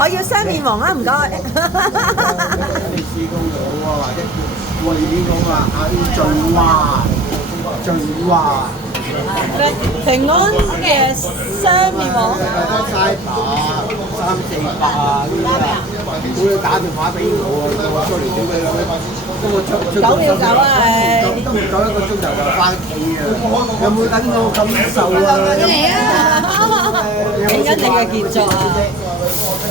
我要雙面黃啊，唔該。你試過我啊，或者我已經講話啊，最滑最滑。平安嘅雙面黃。齋扒300-400啊呢啲啊，咁你打電話俾我，我出嚟點俾你？咁我出久了久啊係。都唔夠1個鐘頭就翻屋企啊！有冇等我感受啊？嚟啊！平安你嘅傑作啊！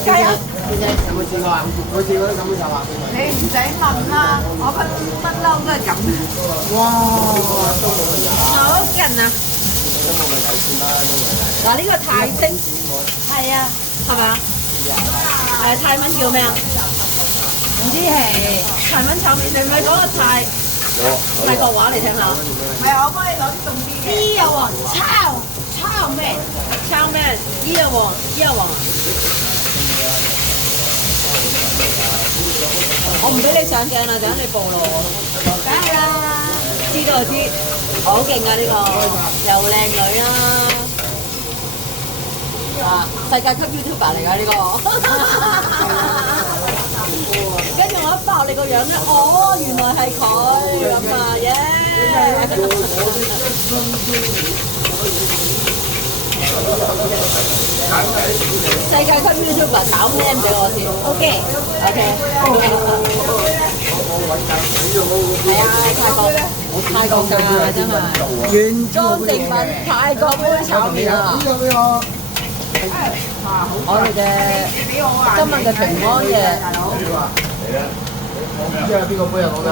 加油！有冇試過啊？我試過都感受啊！你唔使問啦，我不嬲都係咁嘅。哇！好勁啊！嗱呢個泰式係啊，係嘛？泰文叫咩啊？唔知係泰文炒麵，你唔係講個泰國話嚟聽下。唔係，我幫你攞啲凍啲嘅。伊又黃抄咩？抄咩？伊又黃。我唔俾你上鏡啦，陣間你暴露我。梗係啦，知道就知，好勁啊！呢個又靚女啦，啊世界級 YouTuber 嚟㗎呢個。跟住我一爆你個樣咧，哦原來係佢咁啊耶！世界級 YouTuber 打 man 俾我先 ，OK。係啊，泰國㗎真係，原裝正品泰國杯炒麵啊！我哋嘅今日嘅平安嘅。知啊，邊個杯啊？我㗎。